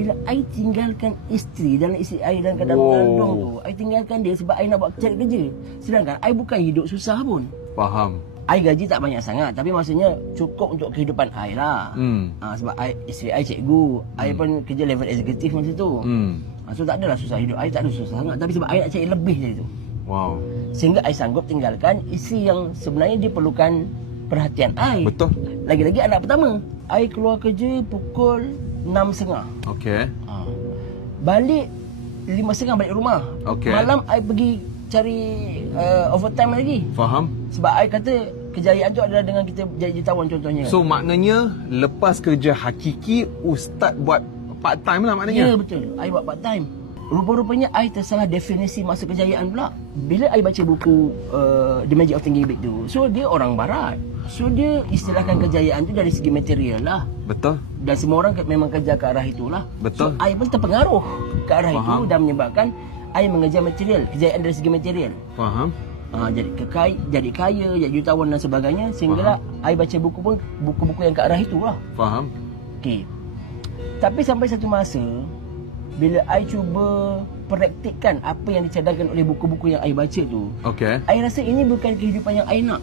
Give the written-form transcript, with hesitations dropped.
bila I tinggalkan isteri dalam isteri I dalam keadaan mengandung tu, I tinggalkan dia sebab I nak buat cari kerja. Sedangkan I bukan hidup susah pun. Faham. I gaji tak banyak sangat, tapi maksudnya cukup untuk kehidupan I lah. Sebab isteri I cikgu, I pun kerja level eksekutif masa tu. So tak adalah susah hidup. I tak ada susah sangat, tapi sebab I nak cari lebih dari tu. Wow. Sehingga I sanggup tinggalkan isteri yang sebenarnya dia perlukan perhatian I. Betul. Lagi-lagi anak pertama. I keluar kerja pukul 6.30. Okey. Balik 5.30 balik rumah. Okey. Malam I pergi cari overtime lagi. Faham. Sebab I kata kejayaan tu adalah dengan kita jadi jutawan contohnya. So maknanya lepas kerja hakiki, ustaz buat part time lah maknanya. Ya betul. I buat part time. Rupa-rupanya I tersalah definisi masa kejayaan pula. Bila I baca buku The Magic of Thinking Big tu, so dia orang barat. So dia istilahkan kejayaan tu dari segi material lah. Betul. Dan semua orang memang kerja ke arah itulah. Betul. So I pun terpengaruh ke arah Faham. itu dan menyebabkan I mengejar material, kejayaan dari segi material. Faham. Jadi kaya, jadi jutawan dan sebagainya. Sehinggalah I baca buku pun buku-buku yang ke arah itulah. Faham. Okey. Tapi sampai satu masa bila I cuba praktikkan apa yang dicadangkan oleh buku-buku yang I baca tu, Okey. I rasa ini bukan kehidupan yang I nak.